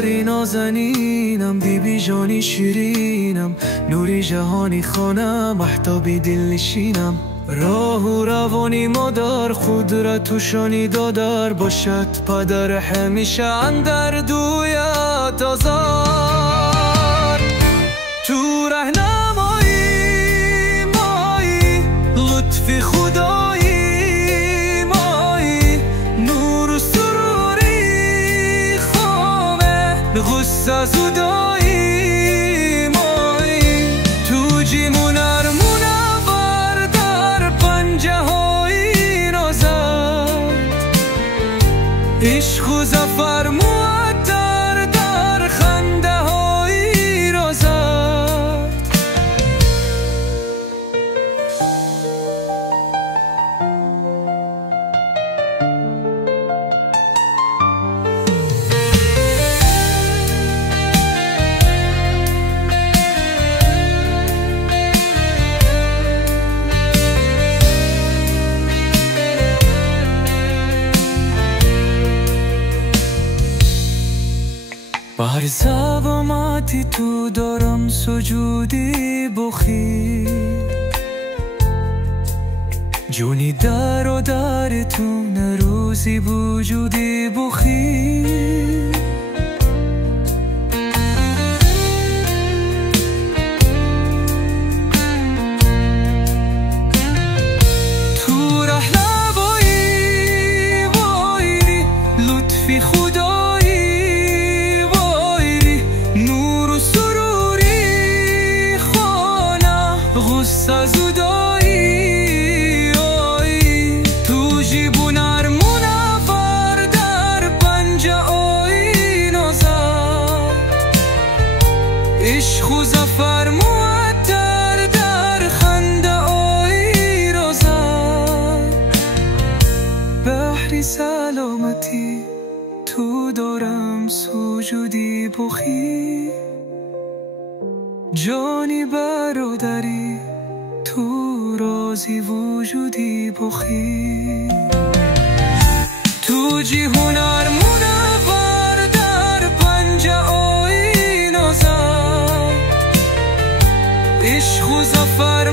پری نازنینم، بی جانی شیرینم، نوری جهانی خانم، محتابی دل نشینم. راه و روانی مادر، خود را توشانی دادر باشد پدر، همیشه اندر دویت آزار. تو رهنمایی مایی، لطف خدایی مایی، نور و سروری خامه، غصه زدایی مایی. تو جیمون ارمون در پنجه های نازد، عشق و زفر معطر در خنده های رازد. بر زبامتی تو دارم سجودی بخی، جونی در و در تو نروزی وجودی بخی. تو رهنمایی وایری، لطفی خدا غصه زدایی آی. تو جیبون ارمون ور در پنجه آی نازد، عشق و زفر معطر در خنده آی رازد. بحری سلامتی تو دارم سجودی بخی، جانی برادری تو رازی وجودی بخی. تو جیهون ارمون ور در پنجه آی نازد، عشق و زفر